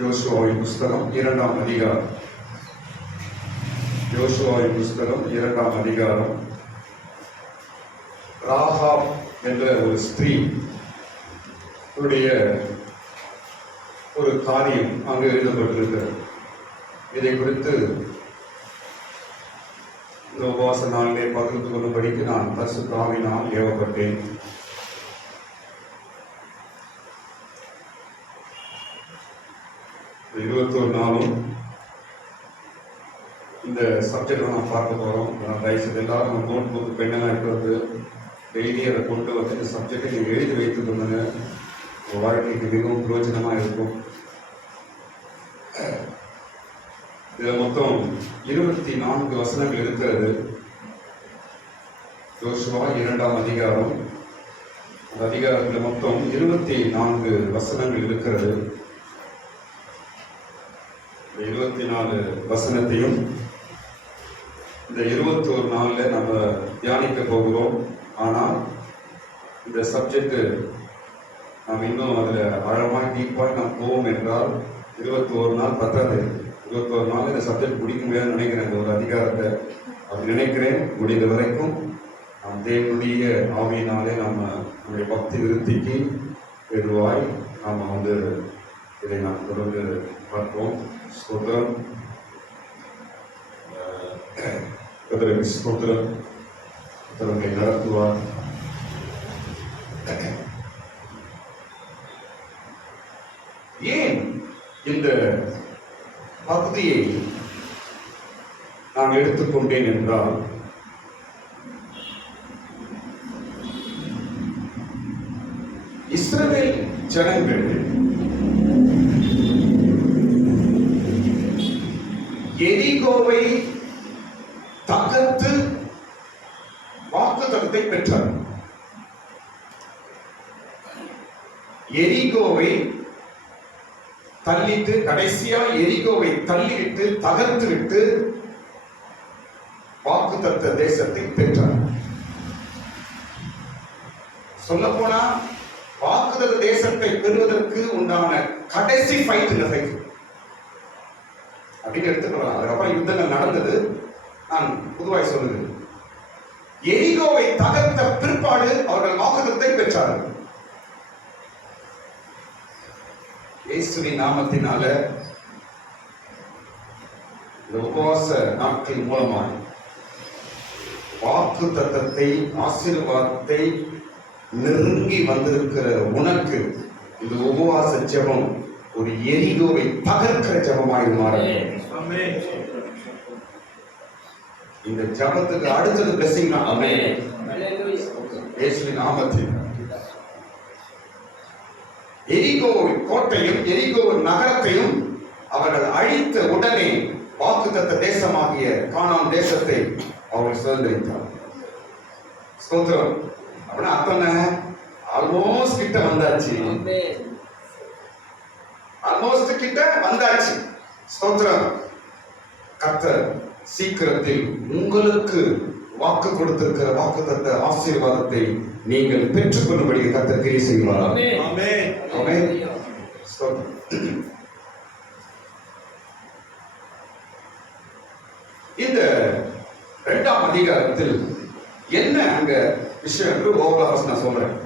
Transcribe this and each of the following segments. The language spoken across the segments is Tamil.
யோசுவாவின் புஸ்தகம் 2ஆம் அதிகாரம். யோசுவாவின் புஸ்தகம் 2ஆம் அதிகாரம். ராகாப் என்ற ஒரு ஸ்திரீ உடைய ஒரு காரியம் அங்கு எழுதப்பட்டிருக்கிறது. இதை குறித்து இந்த உபவாச நாளிலே பகிர்ந்து கொள்ளும்படிக்கு நான் பரிசுத்த ஆவியினால் ஏவப்பட்டேன். இந்த 21 நாளும் இந்த சப்ஜெக்டை நான் பார்க்க போகிறோம். தயவுசெய்து எல்லாரும் நோட் புக் பெண்ணெல்லாம் இருக்கிறது டெய்லி அதை கொண்டு வந்து இந்த சப்ஜெக்டை நீங்கள் எழுதி வைத்துக் கொள்ளுங்க. உங்கள் வாழ்க்கைக்கு மிகவும் பிரயோஜனமாக இருக்கும். இதில் மொத்தம் 24 வசனங்கள் இருக்கிறது. யோசுவா 2ஆம் அதிகாரம். அந்த அதிகாரத்தில் மொத்தம் 24 வசனங்கள் இருக்கிறது. 24 வசனத்தையும் இந்த 21 நாளில் நம்ம தியானிக்க போகிறோம். ஆனால் இந்த சப்ஜெக்ட் நாம் இன்னும் அதில் ஆழமாக டீப்பாக நாம் போவோம் என்றால் 21 நாள் பத்தாது. 21 நாள் இந்த சப்ஜெக்ட் முடிக்க முடியாதுன்னு நினைக்கிறேன். இந்த ஒரு அதிகாரத்தை அப்படி நினைக்கிறேன். முடிந்த வரைக்கும் நாம் தேவனுடைய ஆவியினாலே நம்முடைய பக்தி விருத்திக்கு எதுவாய் நாம் இதை நாம் தொடர்ந்து பார்ப்போம். ஸ்தோத்திரம், கர்த்தருக்கு ஸ்தோத்திரம். கர்த்தரை நடத்துவார். ஏன் இந்த பகுதியை நான் எடுத்துக்கொண்டேன் என்றால், இஸ்ரவேல் ஜனங்கள் எரிகோவை தகர்த்து வாக்குத்தத்தத்தை பெற்றார். எரிகோவை தள்ளிட்டு, கடைசியா எரிகோவை தள்ளிவிட்டு தகர்த்து விட்டு வாக்குத்தத்த தேசத்தை பெற்றார். சொல்ல போனா வாக்குத்தத்த தேசத்தை பெறுவதற்கு உண்டான கடைசி ஃபைட் இந்த ஃபைட் அப்படின்னு எடுத்துக்கலாம். அதுக்கப்புறம் யுத்தங்கள் நடந்தது. நான் பொதுவாய் சொல்லுது, எரிகோவை தகர்த்த பிற்பாடு அவர்கள் வாக்குத்தத்தத்தை பெற்றார்கள். இயேசுவின் நாமத்தினால இந்த உபவாச நாட்கள் மூலமாக வாக்குத்தத்தத்தை, ஆசீர்வாதத்தை நெருங்கி வந்திருக்கிற உனக்கு இந்த உபவாச ஜெபம் ஒரு எரிகோவை தகர்க்கிற ஜெபமாய் மாற. இந்த ஜெபத்துக்கு அடுத்தது பிளெஸிங் தான். ஆமென். இயேசுவின் நாமத்தில் எரிகோ கோட்டையும் எரிகோ நகரத்தையும் அவர்கள் அழித்த உடனே வாக்குத்தத்த தேசமாகிய கானான் தேசத்தை அவர்கள் சுதந்திரித்தார். ஸ்தோத்திரம். அப்படின்னா அத்தனை ஆல்மோஸ்ட் கிட்ட வந்தாச்சு. ஆல்மோஸ்ட் கிட்ட வந்தாச்சு. ஸ்தோத்திரம். கர்த்தர் சீக்கிரத்தில் உங்களுக்கு வாக்கு கொடுத்திருக்கிற வாக்குத்தத்த ஆசீர்வாதத்தை நீங்கள் பெற்றுக்கொள்ளும்படி கர்த்தர் கிரியை செய்வார். ஆமென். ஆமென். ஸ்தோத்திரம். இந்த 2ஆம் அதிகாரத்தில் என்ன அங்க விஷயம் என்று ஓவரால் நான் சொல்றேன்.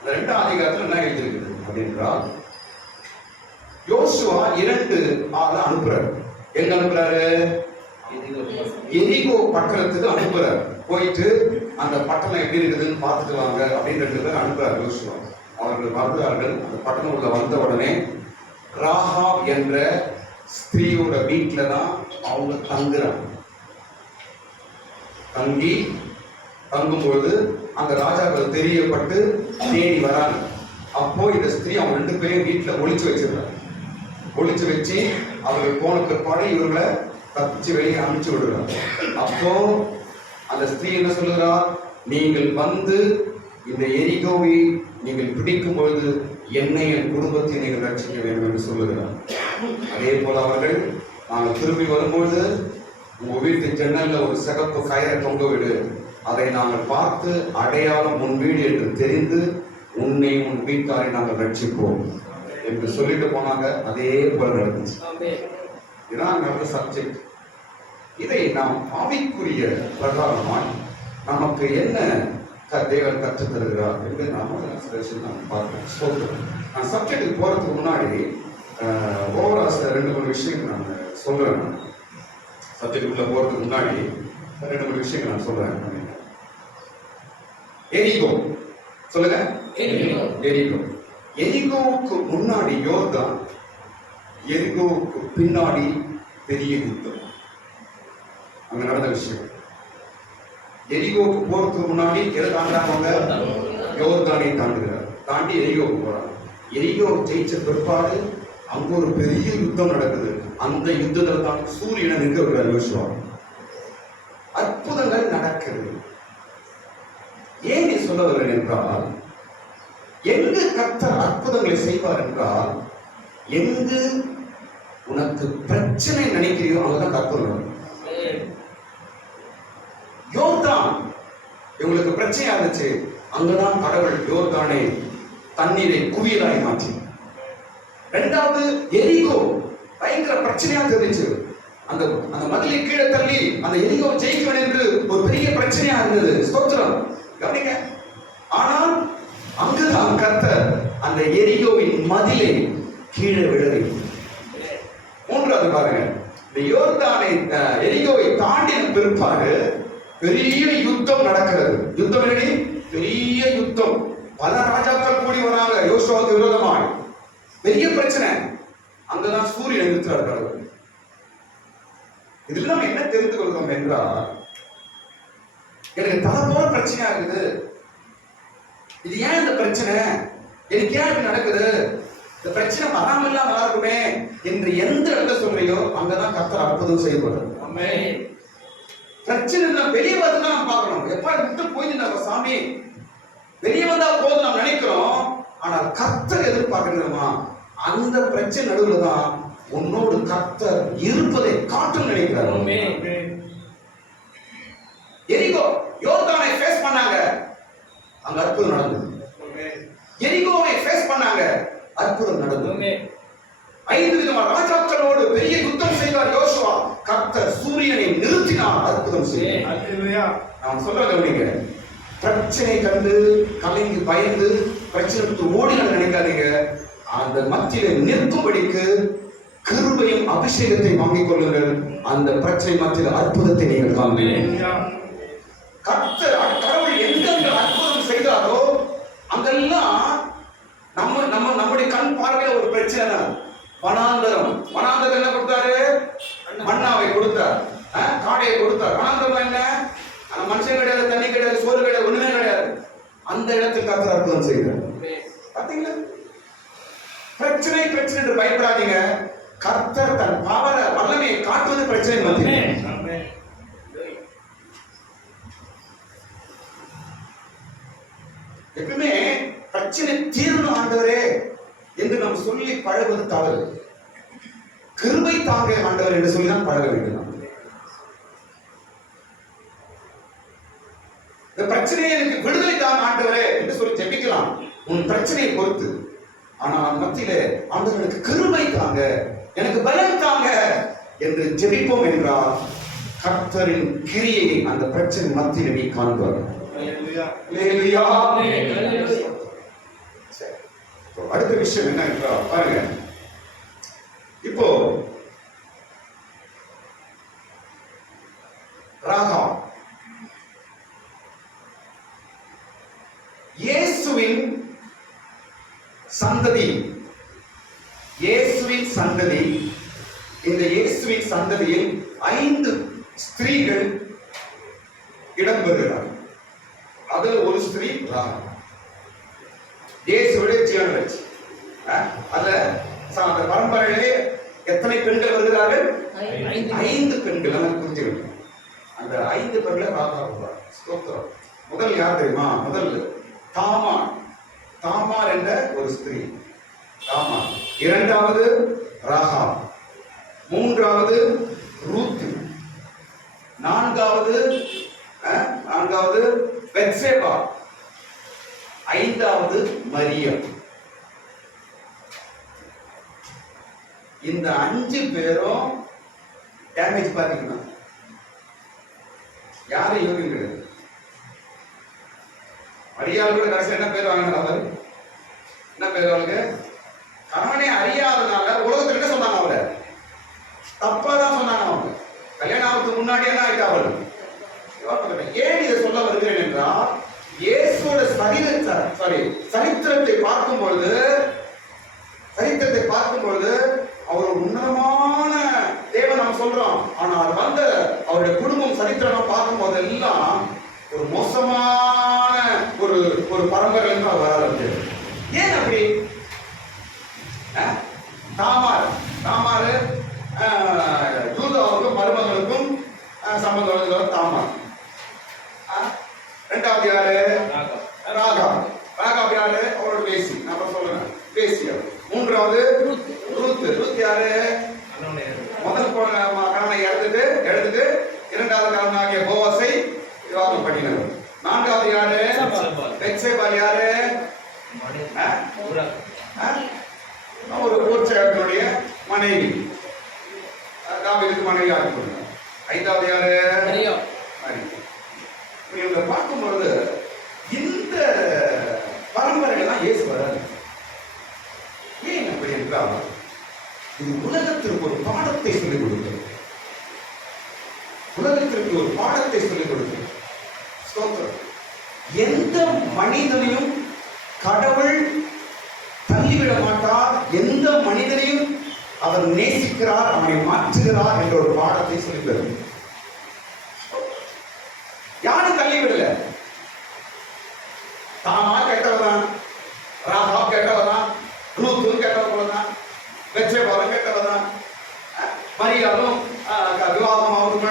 இந்த 2ஆம் அதிகாரத்தில் என்ன எழுதியிருக்குது அப்படின்றால், யோசுவா 2 ஆளை அனுப்புறாரு. எங்க அனுப்புறாரு? எரிகோ பட்டணத்துக்கு அனுப்புறாரு. போயிட்டு அந்த பட்டணம் எப்படி இருக்குதுன்னு பார்த்துட்டு வாங்க அப்படின்னு 2 பேர் அனுப்புறாரு யோசுவா. அவர்கள் வருகிறார்கள். அந்த பட்டணம் உள்ள வந்த உடனே ராகாப் என்ற ஸ்திரீயோட வீட்டுல தான் அவங்க தங்குறாங்க. தங்கும்பொழுது அந்த ராஜாக்கள் தெரியப்பட்டு தேடி வராங்க. அப்போ இந்த ஸ்திரீ அவங்க 2 பேரையும் வீட்டுல ஒளிச்சு வச்சிருக்காங்க. ஒளிச்சு வச்சு அவர்கள் போன பிற்பாடு இவர்களை தப்பிச்சு வெளியே அனுப்பிச்சு விடுறாங்க. அப்போ அந்த ஸ்திரீ என்ன சொல்லுகிறார்? நீங்கள் வந்து இந்த எரிகோவை நீங்கள் பிடிக்கும் பொழுது என்னை, என் குடும்பத்தை நீங்கள் ரட்சிக்க வேண்டும் என்று சொல்லுகிறார். அதே போல அவர்கள் நாங்கள் திரும்பி வரும்பொழுது உங்க வீட்டு ஜன்னல்ல ஒரு சிகப்பு கயிறை தொங்க விடு, அதை நாங்கள் பார்த்து அடையாளம் உன் வீடு என்று தெரிந்து உன்னை உன் வீட்டாரை நாங்கள் ரட்சிப்போம் என்று சொல்லிட்டு போனாங்க. அதே போல நடந்துச்சு. இதான் நடந்த சப்ஜெக்ட். இதை நாம் ஆவிக்குரிய பிரகாரமாய் நமக்கு என்ன தேவன் கற்றுத் தருகிறார் என்று நாம சில விஷயம் நாம் பார்க்கிறோம். நான் சப்ஜெக்டுக்கு போறதுக்கு முன்னாடி ஓவரா 2-3 விஷயங்கள் நான் சொல்றேன். சப்ஜெக்டுக்குள்ள போறதுக்கு முன்னாடி 2-3 விஷயங்கள் நான் சொல்றேன். எரிகோ சொல்லுங்க. எரிகோவுக்கு முன்னாடி யோர்தான், எரிகோவுக்கு பின்னாடி பெரிய யுத்தம். அங்க நடந்த விஷயம். எரிகோவுக்கு போறதுக்கு முன்னாடி எதை தாண்டாங்க? யோர்தானை தாண்டுகிறார். தாண்டி எரிகோவுக்கு போறாங்க. எரிகோ ஜெயிச்ச பிற்பாடு அங்க ஒரு பெரிய யுத்தம் நடக்குது. அந்த யுத்தத்தில் தான் சூரியனை நிற்க விடுறார் யோசுவா. அற்புதங்கள் நடக்கிறது. ஏன் நீ சொல்ல வருகிறேன் என்றால், எங்கு கர்த்தர் அற்புதங்களை செய்வார் என்றால், எங்கு உனக்கு பிரச்சனை நினைக்கிறியோ அங்கதான் கர்த்தர் வரும். யோர்தான் இவங்களுக்கு பிரச்சனையா இருந்துச்சு. அங்கதான் கடவுள் யோர்தானை தண்ணீரை குவியலாய் மாற்றி. இரண்டாவது எரிகோ பயங்கர பிரச்சனையா தெரிஞ்சு அந்த அந்த மதிலை கீழே தள்ளி அந்த எரிகோ ஜெயிக்கணும் என்று ஒரு பெரிய பிரச்சனையா இருந்தது. ஸ்தோத்திரம், கவனிங்க. ஆனால் அங்குதான் கர்த்தர் அந்த எரிகோவின் மதிலை கீழே விழவை. மூன்றாவது பாருங்க, இந்த யோர்தானை எரிகோவை தாண்டின பிற்பாடு பெரிய யுத்தம் நடக்கிறது. யுத்தம் என்னடி? பெரிய யுத்தம். பல ராஜாக்கள் கூடி வராங்க யோசுவாவுக்கு விரோதமாய். பெரிய பிரச்சனை. அங்கதான் சூரியன் நிறுத்துறார் கடவுள். இதுல நம்ம என்ன தெரிந்து கொள்கிறோம் என்றால், எனக்கு தலை போல பிரச்சனையா இருக்குது. இது ஏன் இந்த பிரச்சனை? எனக்கு ஏன் இப்படி நடக்குது? இந்த பிரச்சனை வராம நல்லா இருக்குமே என்று எந்த இடத்துல சொல்றியோ அங்கதான் கர்த்தர் அற்புதம் செய்யப்படுறது. பிரச்சனை வெளியே வந்து நாம் பார்க்கணும். எப்ப விட்டு போய் நம்ம சாமி வெளியே வந்தா போதும் நாம் நினைக்கிறோம். ஆனால் கர்த்தர் எதிர்பார்க்கிறோமா? அந்த பிரச்சனை நடுவில் தான் உன்னோடு கர்த்தர் இருப்பதை காட்டும் நினைக்கிறார். எரிகோ யோர்தானை ஃபேஸ் பண்ணாங்க, அங்க அற்புதம் நடந்தது. எரிகோவை ஃபேஸ் பண்ணாங்க, அற்புதம் நடந்தது. 5 விதமான ராஜாக்களோடு பெரிய யுத்தம் செய்தார் யோசுவா. கர்த்தர் சூரியனை நிறுத்தினார், அற்புதம் செய்தார். நான் சொல்றத கவனிங்க. பிரச்சனை கண்டு கலங்கி பயந்து பிரச்சனைக்கு ஓடின நினைக்காதீங்க. அந்த மத்தியில நிற்கும்படிக்கு கிருபையும் அபிஷேகத்தை வாங்கிக் கொள்ளுங்கள். அந்த பிரச்சனை மத்தியில் அற்புதத்தை நீங்கள் காண்பீர்கள். கர்த்தர் கடவுள் எங்கெங்க அற்புதம் செய்தாரோ அங்கெல்லாம் நம்முடைய கண் பார்வையில ஒரு பிரச்சனை தான். வனாந்தரம் என்ன கொடுத்தாரு? மன்னாவை கொடுத்தார், காடையை கொடுத்தார். வனாந்தரம் என்ன? மனுஷன் கிடையாது, தண்ணி கிடையாது, சோறு கிடையாது, ஒண்ணுமே கிடையாது. அந்த இடத்துக்கு கர்த்தர் அற்புதம் செய்தார். பாத்தீங்களா? பிரச்சனை என்று பயப்படாதீங்க. கர்த்தர் தன் பவர வல்லமையை காட்டுவது பிரச்சனை மத்தியிலே. எப்பவுமே பிரச்சனை தீர்வு ஆண்டவரே என்று நாம் சொல்லி பழகுவது தவறு. கிருபை தாங்க ஆண்டவர் என்று சொல்லி தான் பழக வேண்டும். இந்த பிரச்சனையை எனக்கு விடுதலை தான் ஆண்டவரே என்று சொல்லி ஜெபிக்கலாம் உன் பிரச்சனையை பொறுத்து. ஆனால் மத்தியிலே ஆண்டவருக்கு கிருபை தாங்க, எனக்கு பலம் தாங்க என்று ஜெபிப்போம் என்றால் கர்த்தரின் கிரியை அந்த பிரச்சனை மத்தியிலே நீ காண்பார். அடுத்த விஷயம் என்ன என்றால் பாருங்க, இப்போ ராகாப் இயேசுவின் சந்ததி. இந்த இயேசுவின் சந்ததியில் 5 ஸ்திரீகள் இடம்பெறுகிறார். அதில் ஒரு ஸ்திரீ ராகாப். இயேசுவுடைய ஜீவனராஜ். அந்த பரம்பரையிலே எத்தனை பெண்கள் வருகிறார்கள்? 5 பெண்கள். நமக்கு புரிஞ்சுக்கணும். அந்த 5 பெண்கள் ராகாப். முதல் யார் தெரியுமா? முதல் தாமார் என்ற ஒரு ஸ்திரீ. தாமார். இரண்டாவது ராகாப். மூன்றாவது ரூத். நான்காவது பெத்சேபா. 5வது மரியம். இந்த 5 பேரும் டேமேஜ் பாத்தீங்கன்னா யாரும் யோகியம் கிடையாது. மரியாள் கூட கடைசி என்ன பேர் வாங்கினார்? என்ன பேர் அவளுக்கு? கணவனே அறியாதனால உலகத்துல என்ன சொன்னாங்க? அவளை தப்பா தான் சொன்னாங்க. அவங்க கல்யாணத்துக்கு முன்னாடி என்ன ஆயிட்டா அவள்? ஏன் இதை சொல்ல வருகிறேன் என்றால், இயேசுவோட சரித்திரத்தை பார்க்கும் பொழுது அவர் உன்னதமான தேவன் நாம் சொல்றோம். ஆனால் வந்த அவருடைய குடும்பம் சரித்திரம் பார்க்கும் போதெல்லாம் ஒரு மோசமான ஒரு பரம்பரை வராது. ஏன் அப்படி? தாமாரு யூதாவுக்கும் மருமகளுக்கும் சம்பந்தம் தாமார். ரெண்டாவது யாரு? ராகாப் யாரு? அவரோட பேசி நான் சொல்றேன், பேசி. மூன்றாவது ரூத் யாரு? முதல் கணவனை எடுத்துட்டு இரண்டாவது கணவனாகிய போவாசை விவாகம் பண்ணினார். நான்காவது யாரு? பெத்சேபாள் யாரு? ஒரு ஊர்ச்சகனுடைய மனைவி, தாவீதுக்கு மனைவி ஆக்கி கொண்டார். ஐந்தாவது யாரு? இவங்க பார்க்கும் பொழுது இந்த பரம்பரையெல்லாம் இயேசு வராது. ஏன் அப்படி என்றால், இது உலகத்திற்கு ஒரு பாடத்தை சொல்லிக் கொடுக்கிறது. உலகத்திற்கு ஒரு பாடத்தை சொல்லிக் கொடுக்கிறது. எந்த மனிதனையும் கடவுள் தள்ளிவிட மாட்டார். எந்த மனிதனையும் அவர் நேசிக்கிறார், அவனை மாற்றுகிறார் என்ற ஒரு பாடத்தை சொல்லுகிறது. யாரும் தள்ளிவிடல. தாமா கெட்டவதான், ராகாப் கெட்டவதான், ரூத்தும் கெட்டவதான், பெத்சேபாளும் கெட்டவதான், மரியாளும் விவாதம் அவருக்கு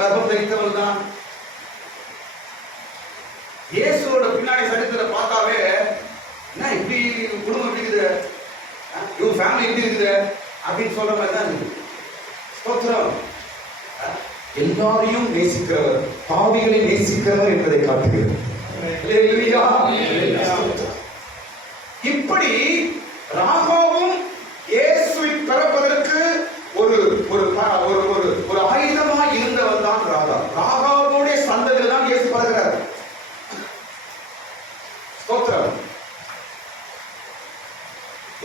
கர்ப்பம் தரித்தவள் தான். இயேசுவோட பின்னாடி சரித்திரத்தை பார்த்தாவே என்ன இப்படி குடும்பம் எப்படி இருக்குது, இவங்க ஃபேமிலி எப்படி இருக்குது அப்படின்னு சொல்ற மாதிரி தான் இருக்குது. ஸ்தோத்திரம். எல்லாரையும் நேசிக்கிறவர், பாவிகளை நேசிக்கிறவர் என்பதை காட்டுகிறது. இப்படி ராகாவும் இயேசுவின் பிறப்பதற்கு ஒரு ஆயுதமா இருந்தவர் தான் ராகா. ராகாவுடைய சந்ததியில் தான் இயேசு பிறக்கிறார். ஸ்தோத்திரம்.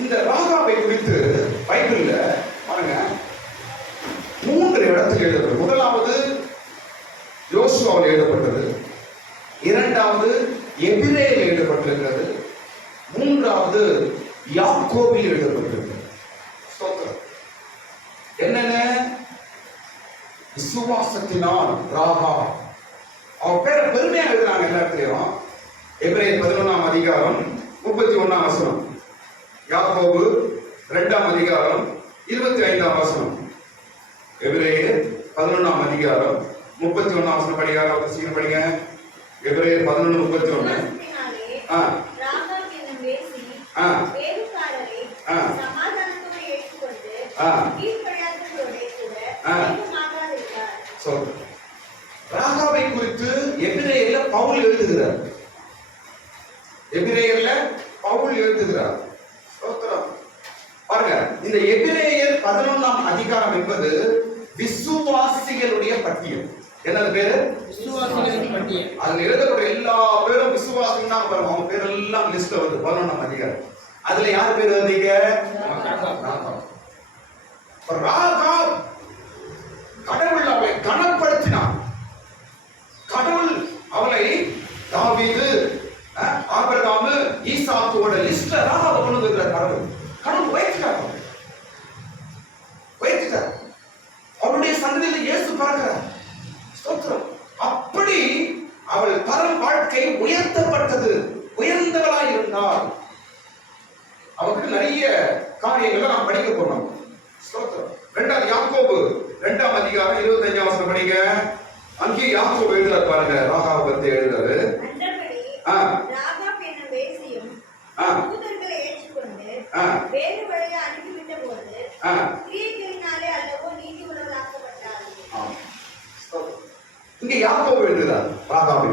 இந்த ராகாவை குறித்து பைபிள்ல பாருங்க 3 இடத்தில் எழுதப்பட்டது. முதலாவது யோசுவாவில் எழுதப்பட்டது, இரண்டாவது எபிரேயில் எழுதப்பட்டிருக்கிறது, மூன்றாவது யாக்கோபில் எழுதப்பட்டிருக்கிறது. என்னென்ன? விசுவாசத்தினால் ராகா. அவ பேரை பெருமையா எழுதுறாங்க எல்லா இடத்துலயும். எபிரேயர் 11ஆம் அதிகாரம் 31ஆம் வசனம், யாக்கோபு 2ஆம் அதிகாரம் 25ஆம் வசனம். எபிரேயர் 11ஆம் அதிகாரம் 31ஆம் வசனம் படிங்க, சீக்கிரம் படிங்க. எபிரேயர் 11:31. ராகாவை குறித்து எபிரேயர்ல பவுல் எழுதுகிறார். பாருங்க, இந்த எபிரேயர் 11ஆம் அதிகாரம் என்பது விசுவாசிகளுடைய பட்டியல். என்னது பேரு? விசுவாசிகளின் பட்டியல். அதுல எழுதக்கூடிய எல்லா பேரும் விசுவாசிகள் தான். பாருங்க, அவங்க பேர் எல்லாம் லிஸ்ட்ல வருது 11ஆம் அதிகாரம். அதுல யார் பேர் வந்தீங்க? ராகாப். கடவுள் அவளை கனப்படுத்தினார். கடவுள் அவளை தாவீது, ஆபிரகாம், ஈசாக்குவோட லிஸ்ட்ல ராகாப் கொண்டு வந்திருக்கிறார். கடவுள் உயர்த்திட்டார். அவருடைய சந்ததியில் இயேசு பிறக்கிறார். ஸ்தோத்திரம். அப்படி அவள் தரம் வாழ்க்கை உயர்த்தப்பட்டது. உயர்ந்தவளாய் இருந்தால் அவருக்கு நிறைய காரியங்களை நாம் படிக்க போறோம். ஸ்தோத்திரம். இரண்டாவது யாக்கோபு 2ஆம் அதிகாரம் 25ஆம் வசனம் படிங்க. அங்கே யாக்கோபு எழுதுறார் பாருங்க, ராகாவை பத்தி எழுதுறாரு. இங்க யாக்கோபு எழுதுறார் ராகாவை.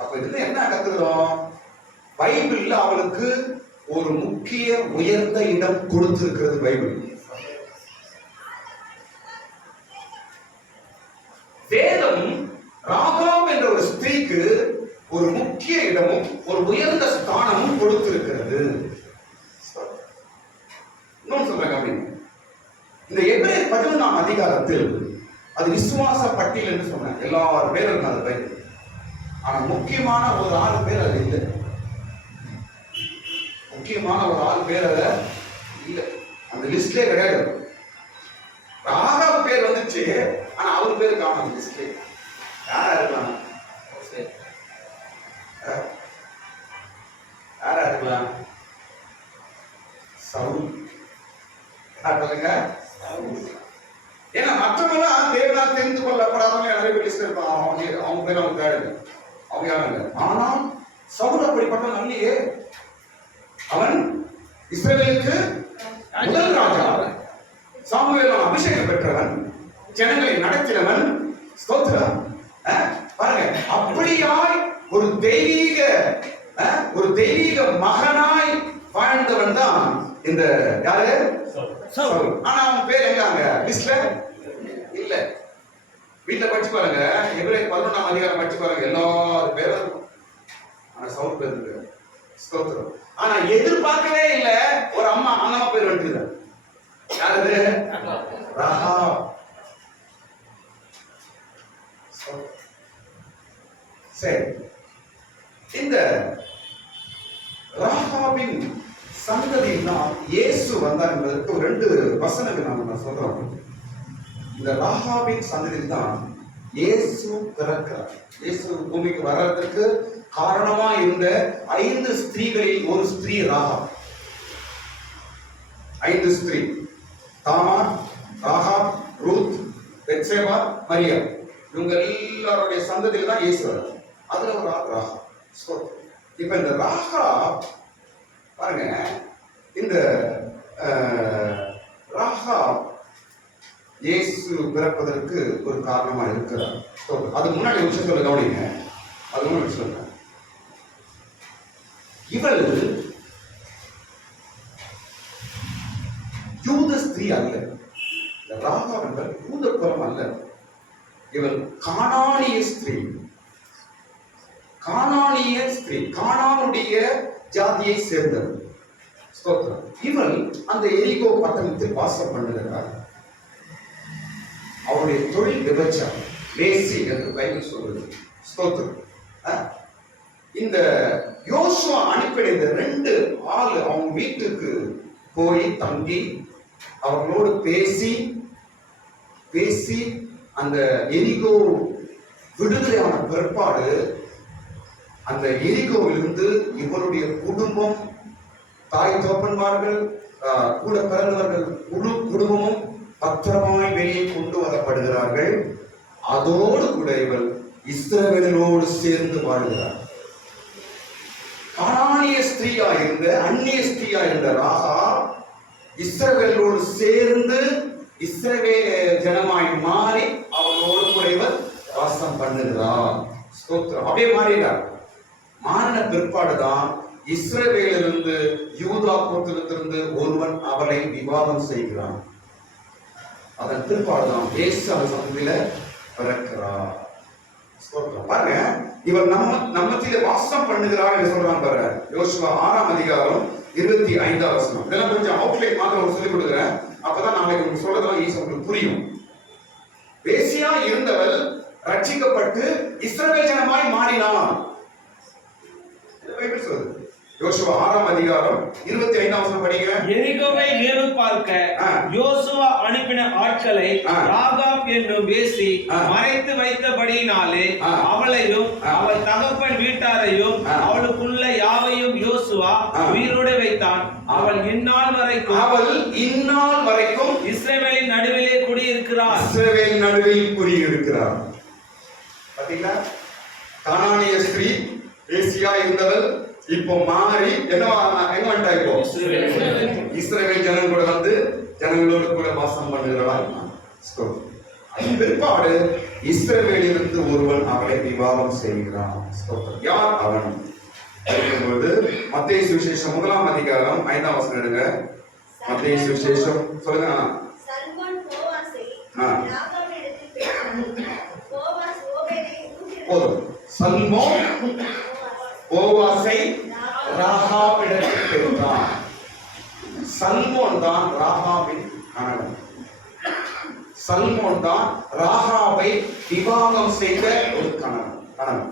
அப்ப இதுல என்ன கத்துக்கிறோம்? பைபிள்ல அவளுக்கு ஒரு முக்கிய உயர்ந்த இடம் கொடுத்திருக்கிறது பைபிள். வேதம் ராகாப் என்ற ஒரு ஸ்திரீக்கு ஒரு முக்கிய இடமும் ஒரு உயர்ந்த ஸ்தானமும் கொடுத்திருக்கிறது. இன்னொன்னு சொல்றேன் அப்படின்னு, இந்த எபிரேயர் 11ஆம் அதிகாரத்தில் அது விசுவாச பட்டியல் என்று சொன்னேன். எல்லாரும் பேரும் இருந்தாங்க பைபிள். ஆனா முக்கியமான ஒரு 6 பேர் அது இல்லை. முக்கியமான ஒரு 6 பேர் அது இல்லை, அந்த லிஸ்ட்லே கிடையாது. ராகாப் பேர் வந்துச்சு, ஆனா அவர் பேர் காணும் லிஸ்ட்லே. யாரா இருக்கலாம்? யாரா இருக்கலாம்? சவுல். ஏன்னா மற்றவங்களாம் தேவனால் தெரிந்து கொள்ளப்படாதவங்க நிறைய பேர் லிஸ்ட் இருப்பாங்க. அவங்க பேர் அவங்க தேவை, அவங்க யாரும் இல்லை. ஆனால் சவுல் அப்படிப்பட்ட நல்லையே. அவன் இஸ்ரவேலுக்கு முதல் ராஜா. சாமுவேல் அபிஷேகம் பெற்றவன், ஜனங்களை நடத்தினவன். ஸ்தோத்திரம். பாருங்க, அப்படியாய் ஒரு தெய்வீக மகனாய் வாழ்ந்தவன் தான் இந்த யாரு? சவுல். ஆனா அவன் பேர் எங்க லிஸ்ட்ல இல்ல. வீட்டுல படிச்சு பாருங்க, எபிரேயர் 11ஆம் அதிகாரம் படிச்சு பாருங்க, எல்லாரும் பேரும் இருக்கும். ஆனா சவுல் பேர் இருக்கு. ஸ்தோத்திரம். ஆனா எதிர்பார்க்கவே இல்ல, ஒரு அம்மா பேர் வந்துருக்க. யாரு? ராகாப். சரி, இந்த ராகாபின் சந்ததியில் தான் இயேசு வந்தார் என்பதற்கு 2 வசனங்கள் நான் சொல்றோம். இந்த ராகாபின் சந்ததியில் தான் இயேசு பிறக்கிறார். இயேசு பூமிக்கு வர்றதுக்கு காரணமா இருந்த 5 ஸ்திரீகளில் ஒரு ஸ்திரீ ராகாப். 5 ஸ்திரீ: தாமார், ராகாப், ரூத், பெத்சேபா, மரியா. இவங்க எல்லாருடைய சந்ததியில் தான் இயேசு வர்றார். அதுல ஒரு ராகாப். இப்ப இந்த ராகாப் பாருங்க, இந்த ராகாப் இயேசு பிறப்பதற்கு ஒரு காரணமா இருக்கிறார். அது முன்னாடி ஒரு விஷயம் சொல்ல கவனிங்க. அது முன்னாடி சொல்றேன். இவள் யூத ஸ்திரீ அல்ல. இந்த ராகாப் என்பது யூத குலம் அல்ல. இவள் கானானிய ஸ்திரீ. கானானுடைய ஜாதியை சேர்ந்தவர். இவள் அந்த எரிகோ பட்டணத்தில் வாசம் பண்ணுகிறார். அவருடைய தொழில் விபச்சாரம், வேசி என்று பைபிள் சொல்றது. ஸ்தோத்திரம். இந்த யோசுவா அனுப்பின இந்த 2 ஆள் அவங்க வீட்டுக்கு போய் தங்கி அவர்களோடு பேசி அந்த எரிகோ விடுதலையான பிற்பாடு அந்த எரிகோவிலிருந்து இவருடைய குடும்பம், தாய் தோப்பன்மார்கள், கூட பிறந்தவர்கள் முழு குடும்பமும் பத்திரமாய் வெளியே கொண்டு வரப்படுகிறார்கள். அதோடு கூட இவள் இஸ்ரவேலோடு சேர்ந்து வாழ்கிறார். கானானிய ஸ்திரீயா இருந்த, அந்நிய ஸ்திரீயா இருந்த ராகாப் இஸ்ரவேலோடு சேர்ந்து இஸ்ரவேல் ஜனமாய் மாறி அவளோடு கூட இவர் வாசம் பண்ணுகிறார். ஸ்தோத்திரம். அப்படியே மாறினார். மாறின பிற்பாடுதான் இஸ்ரவேலிலிருந்து யூதா கோத்திரத்திலிருந்து ஒருவன் அவளை விவாதம் செய்கிறான். அதன் பிற்பாடுதான் இயேசு அவர் சந்ததியில பிறக்கிறார். பாருங்க, இவர் நம்மத்திலே வாசம் பண்ணுகிறார் என்று சொல்றான் பாருங்க. யோசுவா 6ஆம் அதிகாரம் 25ஆம் வசனம். இதெல்லாம் கொஞ்சம் அவுட்லைன் மாத்திரம் சொல்லிக் கொடுக்குறேன். அப்பதான் நாளைக்கு உங்களுக்கு சொல்றதெல்லாம் ஈஸியா உங்களுக்கு புரியும். வேசியா இருந்தவள் ரட்சிக்கப்பட்டு இஸ்ரவேல் ஜனமாய் மாறினான். பைபிள் சொல்லுது. யோசுவா 6ஆம் அதிகாரம் 25ஆம் வசனம் படிக்கிறேன். எரிகோவை வேவு பார்க்க யோசுவா அனுப்பின ஆட்களை ராகாப் என்னும் வேசி மறைத்து வைத்தபடியினாலே அவளையும் அவள் தகப்பன் வீட்டாரையும் அவளுக்குள்ள யாவையும் யோசுவா உயிரோடு வைத்தான். அவள் இந்நாள் வரைக்கும் இஸ்ரவேலின் நடுவிலே குடியிருக்கிறார். இஸ்ரவேலின் நடுவில் குடியிருக்கிறார். பாத்தீங்களா? கானானிய ஸ்திரீ வேசியா இருந்தவள் இப்போ மாறி எங்க வந்துட்டா? இப்போ இஸ்ரவேல் ஜனங்களோட வந்து ஜனங்களோடு கூட வாசம் பண்ணுகிறாள். பிற்பாடு இஸ்ரவேலிலிருந்து ஒருவன் அவளை விவாதம் செய்கிறான். யார் அவன்? இருக்கும்போது மத்தேயு சுவிசேஷம் 1ஆம் அதிகாரம் 5ஆம் வசனம் எடுங்க. மத்தேயு சுவிசேஷம் சொல்லுங்க. சல்மோன் போவாசை ஆ. ராகாவினிடத்தில் பெற்றான். போவாஸ் ஓபேதை போதும். சல்மோன் போவாசை ராகாவிடத்தில் பெற்றான். சல்மோன் தான் ராகாவின் கணவன். சல்மோன் தான் ராகாவை விவாகம் செய்த ஒரு கணவன்.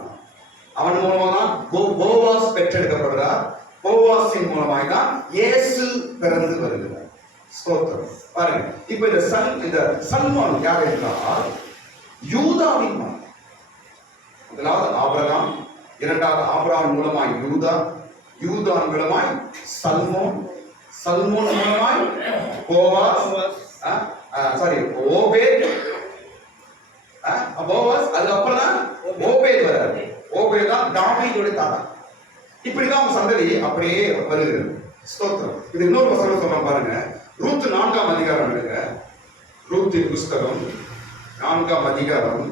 அவன் மூலமா தான் போவாஸ் பெற்றெடுக்கப்படுகிறார். போவாஸின் மூலமாய் தான் இயேசு பிறந்து வருகிறார். ஸ்தோத்திரம். பாருங்க, இப்ப இந்த சல்மோன் யார் என்றால் யூதாவின் மகன். முதலாவது ஆபிரகாம், இரண்டாவது ஆபிரகாம் மூலமாய் யூதா மூலமாய் சல்மோன் மூலமாய் போவாஸ், ஓபேத், போவாஸ், அதுக்கப்புறம் தான் ஓபேத் வராரு. ஓபேத் தான் தாவீதுடைய தாத்தா. இப்படிதான் அவங்க சந்ததி அப்படியே வருகிறது. ஸ்தோத்திரம். இது இன்னொரு வசனம் சொல்றேன் பாருங்க. ரூத் 4ஆம் அதிகாரம் எடுங்க. ரூத்தின் புஸ்தகம் 4ஆம் அதிகாரம்.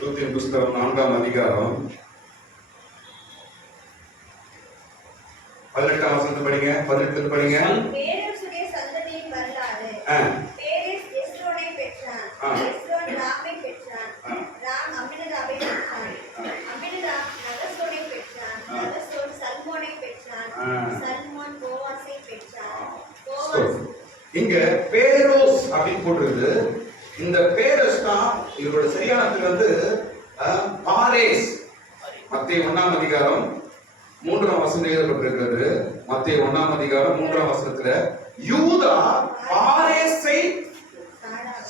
ரூத்தின் புஸ்தகம் 4ஆம் அதிகாரம் 18ஆம் வசனத்தை படிங்க. 18 படிங்க. பேரேசுடைய சந்ததியின் வரலாறு. பேரேஸ் எஸ்ரோனை பெற்றான். எஸ்ரோன் ராமை பெற்றான். ராம் அம்மினதாபை பெற்றான். அம்மினதாப் நகசோனை பெற்றான். நகசோன் சல்மோனை பெற்றான். சல்மோன் போவாசை பெற்றான். போவாஸ் இங்க பேரோஸ் அப்படின்னு போட்டிருக்கு. இந்த பேரோஸ் தான் இதோட சரியான பாரேஸ். மத்தேயு 1ஆம் அதிகாரம் 3ஆம் வசனம் எழுதப்பட்டிருக்கிறது. மத்தேயு 1ஆம் அதிகாரம் 3ஆம் வசனத்துல யூதா பாரேஸை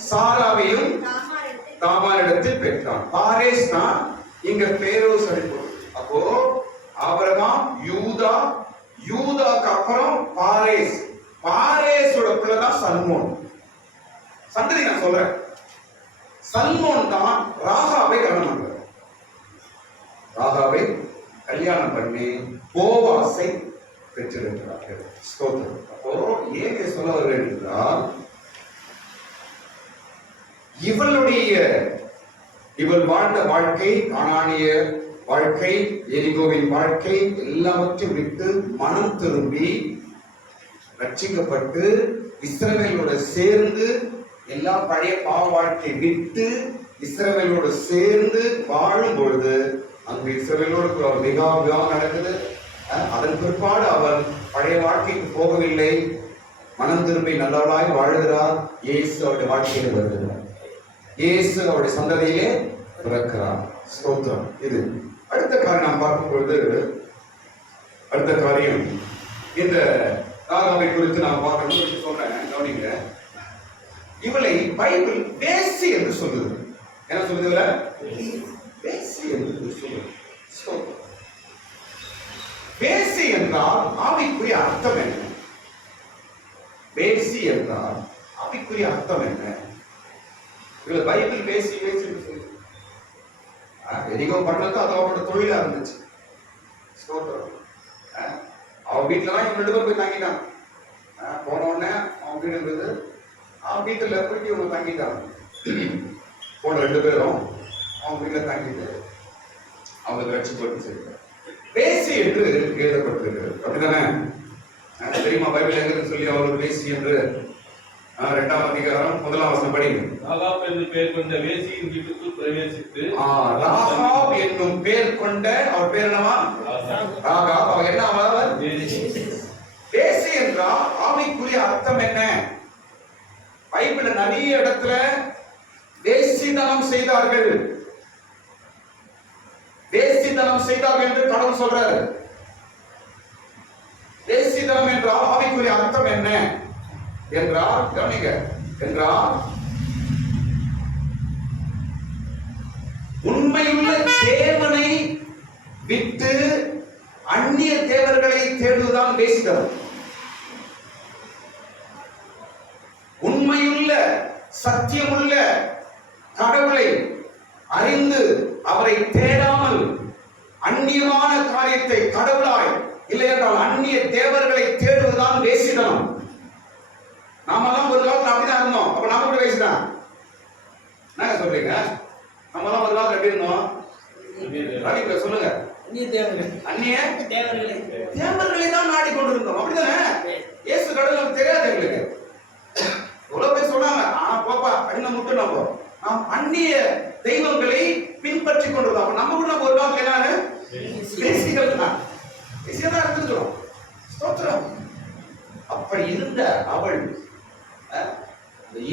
சாராவையும் தாமாரிடத்தில் பெற்றான். பாரேஸ் தான் இங்க பேரோஸ் அப்படின்னு. அப்போ ஆபிரகாம், யூதாக்கு அப்புறம் பாரேஸ். பாரேஸோட பிள்ளை தான் சல்மோன். சந்ததி நான் சொல்றேன். சல்மோன் தான் ராகாவை கல்யாணம் பண்றார். ராகாவை கல்யாணம் பண்ணி போவாசை பெற்றிருக்கிறார்கள். ஸ்தோத்திரம். அப்போ ஏன் சொல்ல வருகிறேன் என்றால், இவள் வாழ்ந்த வாழ்க்கை, கானானிய வாழ்க்கை, எரிகோவின் வாழ்க்கை எல்லாவற்றையும் விட்டு மனம் திரும்பி ரட்சிக்கப்பட்டு இஸ்ரவேலோட சேர்ந்து எல்லா பழைய பாவ வாழ்க்கை விட்டு இஸ்ரவேலோடு சேர்ந்து வாழும் பொழுது அங்கு இஸ்ரவேலோடு அவர் விவாகம் நடக்குது. அதன் பிற்பாடு அவர் பழைய வாழ்க்கைக்கு போகவில்லை, மனம் திரும்பி நல்லவளாய் வாழ்கிறார். இயேசு அவருடைய வாழ்க்கையில வருகிறார். இயேசு அவருடைய சந்ததியிலே பிறக்கிறார். ஸ்தோத்திரம். இது அடுத்த காரியம் நாம் பார்க்கும் பொழுது, அடுத்த காரியம் இந்த ராகாவை குறித்து நாம் பார்க்கணும் சொல்றேன். கவனிங்க, இவளை பைபிள் வேசி என்று சொல்லுது. என்ன சொல்லுது? வேசி என்று சொல்லுது. வேசி என்றால் ஆவிக்குரிய அர்த்தம் என்ன? வேசி என்றால் ஆவிக்குரிய அர்த்தம் என்ன? இவளை பைபிள் வேசி வேசி என்று சொல்லுது. எரிகோ பண்ணது அது அவரோட தொழிலா இருந்துச்சு. அவன் வீட்டுல தான் இவங்க 2 பேரும் போய் தங்கிட்டாங்க. போன உடனே அவன் வீடு இருந்தது. அவன் வீட்டுல போயிட்டு இவங்க தங்கிட்டாங்க. போன 2 பேரும் அவங்க வீட்டுல தங்கிட்டு அவங்களுக்கு ரட்சிக்கப்பட்டு செய்தார். வேசி என்று எழுதப்பட்டிருக்கிறது. அப்படிதானே? தெரியுமா பைபிள் எங்க சொல்லி அவர்கள் வேசி என்று? 2ஆம் அதிகாரம் 1ஆம் வசனம் படிங்க. ராகாப் என்னும் பெயர் கொண்ட வேசியின் வீட்டுக்குள் பிரவேசித்து, ராகாப் என்னும் பெயர் கொண்ட, அவர் பேர் என்னவா? ராகாப். அவர் என்ன அவர்? வேசி என்றால் ஆவிக்குரிய அர்த்தம் என்ன? பைபிள்ல நிறைய இடத்துல வேசித்தனம் செய்தார்கள், வேசித்தனம் செய்தார்கள் என்று கடவுள் சொல்றாரு. வேசித்தனம் என்றால் ஆவிக்குரிய அர்த்தம் என்ன என்றால், கவனிங்க, என்றால் உண்மையுள்ள தேவனை விட்டு அந்நிய தேவர்களை தேடுவதுதான் வேசித்தனம். உண்மையுள்ள சத்தியமுள்ள கடவுளை அறிந்து அவரை தேடாமல் அந்நியமான காரியத்தை கடவுளாய், இல்லை என்றால் அந்நிய தேவர்களை தேடுவதுதான் வேசித்தனம். நாமெல்லாம் ஒரு காலத்துல அப்படிதான் இருந்தோம். அப்ப நாம கூட வேசிதான். என்ன சொல்றீங்க? நம்மலாம் ஒரு காலத்துல எப்படி இருந்தோம்? ரவி சொல்லுங்க. அந்நிய தேவர்களை தான் நாடிக்கொண்டிருந்தோம். அப்படிதானே? இயேசு கடவுள் நமக்கு தெரியாது. எங்களுக்கு எவ்வளவு பேர் சொன்னாங்க, ஆனா போப்பா அண்ணன் மட்டும் நம்ம நாம் அந்நிய தெய்வங்களை பின்பற்றி கொண்டிருந்தோம். நம்ம கூட ஒரு காலத்துல என்ன பேசிகள் தான் பேசியதான் இருந்துக்கிறோம். ஸ்தோத்திரம். அப்படி இருந்த அவள்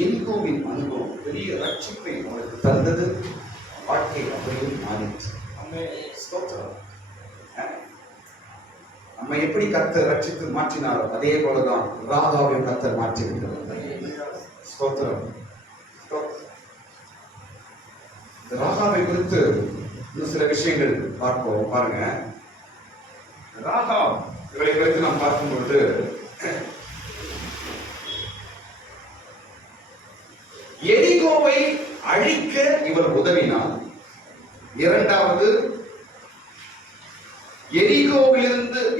எரிகோவின் அனுபவம் பெரிய ரட்சிப்பை அவளுக்கு தந்தது. வாழ்க்கை அப்படியே மாறிச்சு. ஸ்தோத்திரம். நம்ம எப்படி கர்த்தர் ரட்சித்து மாற்றினாரோ அதே போலதான் ராகாவை கர்த்தர் மாற்றி விட்டார். ஸ்தோத்திரம். ராகாவை குறித்து இன்னும் சில விஷயங்கள் பார்ப்போம். பாருங்க, ராகா இவரை குறித்து நாம் பார்க்கும் பொழுது எரிகோவை அழிக்க இவர் உதவினார். இரண்டாவது,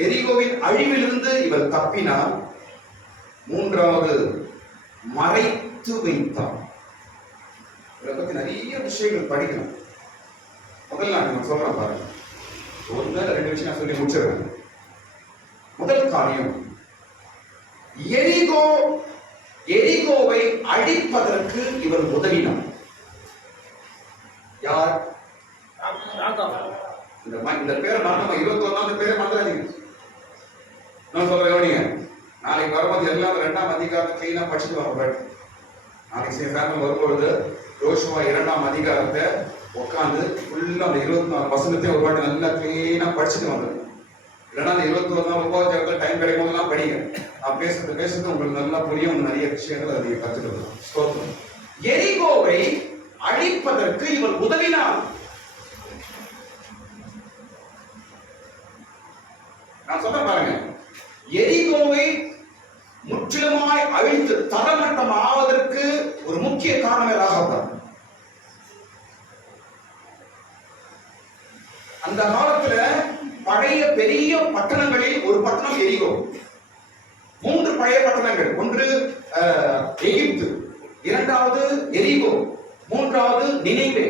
எரிகோவின் அழிவிலிருந்து இவர் தப்பினார். மூன்றாவது, மறைத்து வைத்தார். இதை பத்தி நிறைய விஷயங்கள் படிக்கணும். முதல்ல நான் சொல்றேன் பாருங்க. ஒன்னு ரெண்டு விஷயம் நான் சொல்லி முடிச்சிருக்கேன். முதல் காரியம், எரிகோவை அழிப்பதற்கு இவர் உதவினார். யார்? இந்த பேரை மறக்காம 21 பேரை மறந்துடாதீங்க. நான் சொல்றேன் கவனிங்க. நாளைக்கு வரும்போது எல்லாம் 2ஆம் அதிகாரத்தை கிளீனா படிச்சுட்டு வாங்க. நாளைக்கு சாயங்காலம் வரும்பொழுது யோசுவா 2ஆம் அதிகாரத்தை உட்காந்து ஃபுல்லா அந்த 24 வசனத்தையும் ஒரு வாட்டி நல்லா கிளீனா படிச்சுட்டு வந்துடும். இல்லைன்னா அந்த 21 டைம் கிடைக்கும் போதெல்லாம் படிங்க. நான் பேசுறது உங்களுக்கு நல்லா புரியும். நிறைய விஷயங்கள் அதை கற்றுக்கலாம். எரிகோவை அழிப்பதற்கு இவர் உதவினார். நான் சொல்ல பாருங்க, எரிகோவை முற்றிலுமாய் அழித்து தரமட்டம் ஆவதற்கு ஒரு முக்கிய காரணமே ராகாப். அந்த காலத்துல பழைய பெரிய பட்டணங்களில் ஒரு பட்டணம் எரிகோ. 3 பழைய பட்டணங்கள். ஒன்று எகிப்து, இரண்டாவது எரிகோ, மூன்றாவது நினைவே.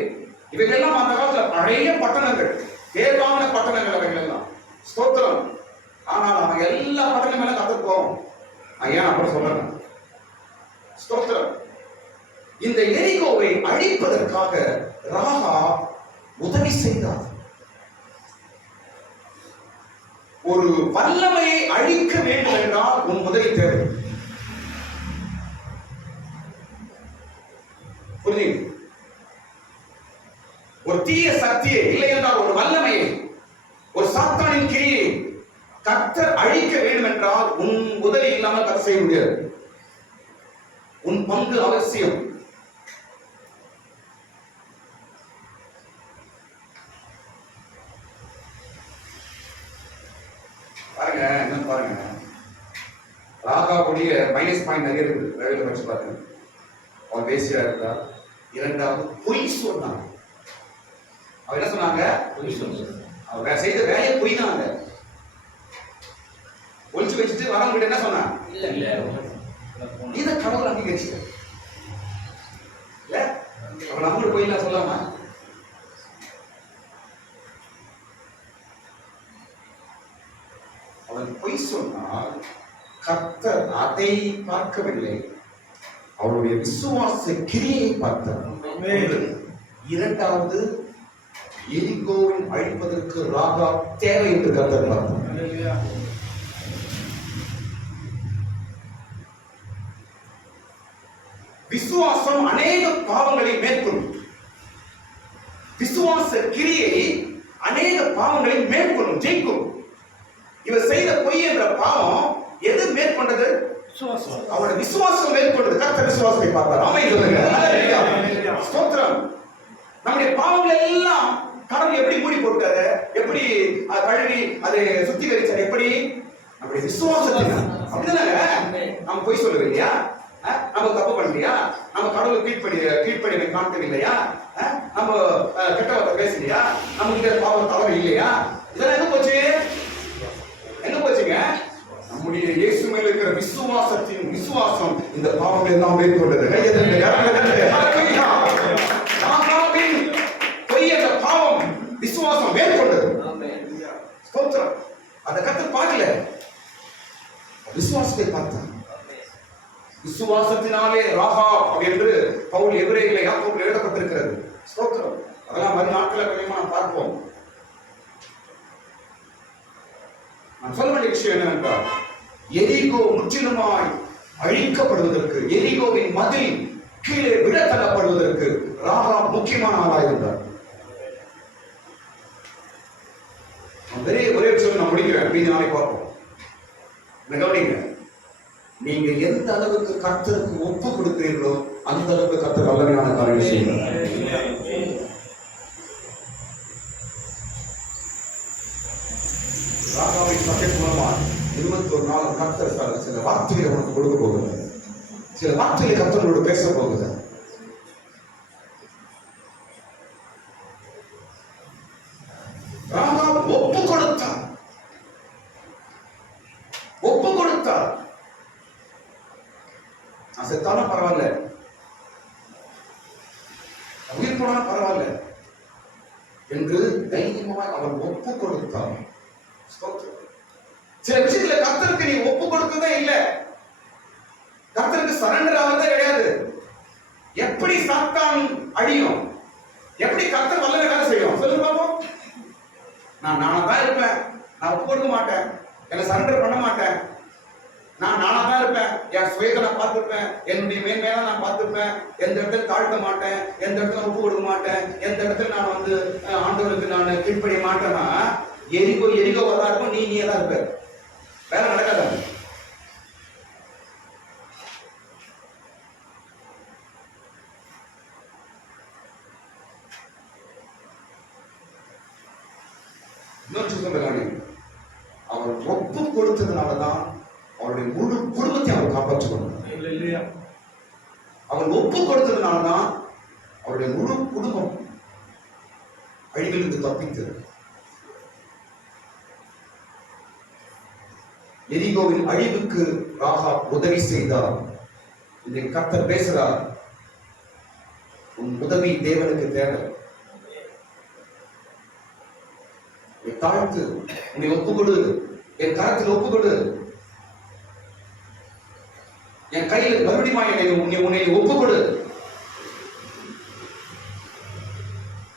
இவைகளெல்லாம் அந்த காலத்துல பழைய பட்டணங்கள், தேர்வான பட்டணங்கள் அவைகள் எல்லாம். ஸ்தோத்திரம். ஆனால் அவங்க எல்லா பட்டணம் மேல கத்துப்போம். ஏன் அப்புறம் சொல்றேன். ஸ்தோத்திரம். இந்த எரிகோவை அழிப்பதற்காக ராகா உதவி செய்தார். ஒரு வல்லமையை அழிக்க வேண்டும் என்றால் உன் உதவி தேவை. புரியுது? ஒரு தீய சக்தியை, இல்லை என்றால் ஒரு வல்லமையை, ஒரு சாத்தானின் கிரியை கர்த்தர் அழிக்க வேண்டும் என்றால் உன் உதவி இல்லாமல் கர்த்தர் செய்ய முடியாது. உன் பங்கு அவசியம். பாருங்க, என்ன பாருங்க, ராகாவுடைய மைனஸ் பாயிண்ட் நிறைய இருக்குது. வேலையில வச்சு பாருங்க. அவன் பேசியா இருக்கா. இரண்டாவது, பொய் சொன்னாங்க. அவ என்ன சொன்னாங்க? அவ செய்த வேலையை பொய்னாங்க. ஒழிச்சு வச்சுட்டு வரவங்க என்ன சொன்னா? இத கடவுள் அங்கீகரிச்சு இல்ல, அவன் நம்மளுக்கு பொய்லாம் சொல்லாம அவன் பொய் சொன்னால் கர்த்தர் அதை பார்க்கவில்லை, அவருடைய விசுவாச கிரியை பார்த்தார். இரண்டாவது, எரிகோவின் அழிப்பதற்கு ராகா தேவை என்று கர்த்தர் பார்த்தார். விசுவாசம் அநேக பாவங்களை மேற்கொள்ளும். விசுவாச கிரியை அநேக பாவங்களை மேற்கொள்ளும், ஜெயிக்கும். இவர் செய்த பொய் என்ற பாவம் எது மேற்கொண்டது? அவருடைய விசுவாசம் மேற்கொண்டது. கர்த்தர் விசுவாசத்தை பார்ப்பார். ஆமென் சொல்லுங்க. ஹல்லேலூயா. ஸ்தோத்திரம். நம்முடைய பாவங்கள் எல்லாம் கடவுள் எப்படி மூடி போட்டாரு, எப்படி கழுவி அதை சுத்திகரிச்சார், எப்படி? நம்முடைய விசுவாசத்தினால். அப்படிதானே? நம்ம பொய் சொல்லவில்லையா? நம்ம தப்பு பண்ணலையா? நம்ம கடவுள் கீழ்ப்படிவை காட்டவில்லையா? நம்ம கெட்ட வார்த்தை பேசலையா? நம்ம கிட்ட பாவம் தவறு இல்லையா? இதெல்லாம் எங்க போச்சு? எங்க போச்சுங்க? நம்முடைய இயேசு மேல இருக்கிற விசுவாசம் இந்த பாவங்களை எல்லாம் மேற்கொண்டது. பொய் என்ற பாவம் விசுவாச அந்த கர்த்தர் பார்க்கல, விசுவாசத்தை பார்த்தார். விசுவாசத்தினாலே ராகாப் என்று பவுல் எபிரேயர்ல யாக்கோபில் எழுதப்பட்டிருக்கிறது. ஸ்தோத்திரம். அதெல்லாம் வரும் நாட்களை கொஞ்சமா பார்ப்போம். நான் சொல்ல வேண்டிய விஷயம் என்னவென்றால், எரிகோ முற்றிலுமாய் அழிக்கப்படுவதற்கு, எரிகோவின் மதில் கீழே விட தள்ளப்படுவதற்கு ராகாப் முக்கியமான ஆளாக இருந்தார். ஒரே சொல்லி நான் முடிக்கிறேன், மீதி நாளை பார்ப்போம். கவனிங்க, நீங்க எந்த அளவுக்கு கர்த்தருக்கு ஒப்பு கொடுக்கிறீர்களோ அந்த அளவுக்கு கர்த்தர் வல்லமையான காரியம் செய்வார். ராகாவின் சப்ஜெக்ட் மூலமா 21 நாள் கர்த்தர் சில வார்த்தைகளை உனக்கு கொடுக்க போகுது. சில வார்த்தைகளை கர்த்தரோடு பேச போகுது. ராகாப் ஒப்பு கொடுத்தார். ஒப்பு கொடுத்தார். நான் செத்தாலும் பரவாயில்ல, உயிர் போனாலும் பரவாயில்ல என்று தைரியமாய் அவர் ஒப்பு கொடுத்தார். சில விஷயத்துல கர்த்தருக்கு நீ ஒப்பு கொடுக்கவே இல்லை, கர்த்தருக்கு சரண்டர் ஆகிறதே கிடையாது. எப்படி சாத்தான் அழியும், எப்படி கர்த்தர் வல்லமை வேலை செய்யும் சொல்லுங்க பாப்போம். நான் தான் இருப்பேன், நான் ஒப்பு கொடுக்க மாட்டேன், என்னை சரண்டர் பண்ண மாட்டேன், நான் தான் இருப்பேன், என் சுயத்தை நான் பார்த்துருப்பேன், என்னுடைய மேன்மையா நான் பார்த்துருப்பேன், எந்த இடத்துல தாழ்த்த மாட்டேன், எந்த இடத்துல ஒப்பு கொடுக்க மாட்டேன், எந்த இடத்துல நான் ஆண்டவருக்கு நான் கீழ்ப்படிய மாட்டேன்னா எரிகோ வரதா இருக்கும், நீ தான் இருப்ப, வேலை நடக்காத. அவர் ஒப்பு கொடுத்ததுனாலதான் அவருடைய முழு குடும்பத்தை அவர் காப்பாற்றிக் கொண்டார். அவர் ஒப்பு கொடுத்ததுனாலதான் அவருடைய முழு குடும்பம் அழிவிலிருந்து தப்பித்தது. எரிகோவின் அழிவுக்கு ராகாப் உதவி செய்தார். இன்றைக்கு கர்த்தர் பேசுறார், உன் உதவி தேவனுக்கு தேவை. தாழ்த்து, உன்னை ஒப்புக்கொடு, என் கரத்தில் ஒப்புக்கொடு, என் கையில் மறுபடியும் உன்னை ஒப்புக்கொடு.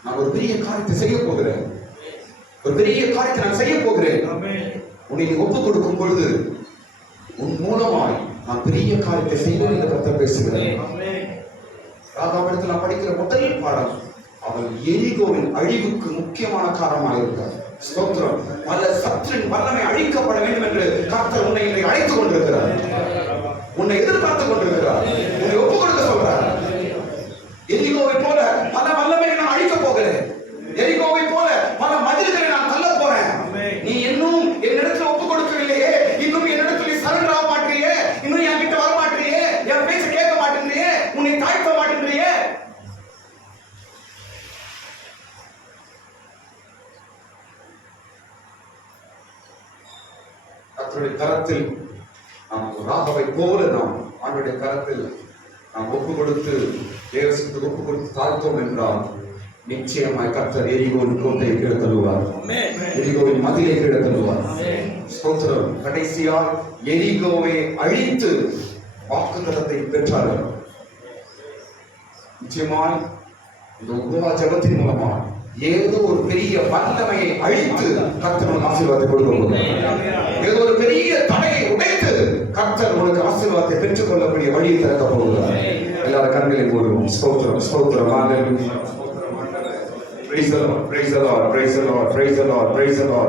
நான் ஒரு பெரிய காரியத்தை செய்ய போகிறேன், ஒரு பெரிய காரியத்தை நான் செய்ய போகிறேன். உன்னை ஒப்புக் கொடுக்கும் பொழுது உன் மூலமாய் நான் பெரிய காரியத்தை செய்வேன் என்று கர்த்தர் பேசுகிறேன். ராகாவிடத்தில் நான் படிக்கிற முதல் பாடம், அவன் எரிகோவின் அழிவுக்கு முக்கியமான காரணமாக இருக்கிறார். ஸ்தோத்திரம். பல சத்துரின் வல்லமை அழிக்கப்பட வேண்டும் என்று கர்த்தர் உன்னை அழைத்துக் கொண்டிருக்கிறார், உன்னை எதிர்பார்த்துக் கொண்டிருக்கிறார், உன்னை ஒப்புக் கொடுக்க சொல்றார். எரிகோவை போல பல வல்லமையை நான் அழிக்கப் போகிறேன், எரிகோவை போல பல மதில்களை நான் தள்ள போறேன். நீ இன்னும் என்னிடத்துல ஒப்புக் கொடுக்கவில்லையே, இன்னும் என்னிடத்துல சரண்டர் ஆக மாட்டேறியே, இன்னும் என் கிட்ட வர மாட்டேறியே, என் பேச்ச கேட்க மாட்டேங்கிறியே, உன்னை தாழ்த்த மாட்டேங்கிறியே. கர்த்தருடைய கரத்தில் நாம் ராகாவை போல நாம் ஆண்டவருடைய கரத்தில் நாம் ஒப்பு கொடுத்து தேவசத்துக்கு ஒப்பு கொடுத்து தாழ்த்தோம் என்றால் நிச்சயமாய் கர்த்தர் எரிகோவின் கோட்டையை கீழே தள்ளுவார், எரிகோவின் மதிலை கீழே தள்ளுவார். ஸ்தோத்திரம். கடைசியால் எரிகோவை அழித்து வாக்குத்தத்தத்தை பெற்றார்கள். நிச்சயமாய் இந்த உபவாச ஜெபத்தின் மூலமா ஏதோ ஒரு பெரிய வல்லமையை அழித்து கர்த்தர் ஆசீர்வாதத்தை கொடுக்க, ஏதோ ஒரு பெரிய தடையை உடைத்து கர்த்தர் உனக்கு ஆசீர்வாதத்தை பெற்றுக் கொள்ளக்கூடிய வழியை திறக்க போகிறார். எல்லாரும் கண்களை மூடுவோம். ஸ்தோத்திரம், ஸ்தோத்திரம். Praise the Lord, praise the Lord, praise the Lord, praise the Lord, praise the Lord.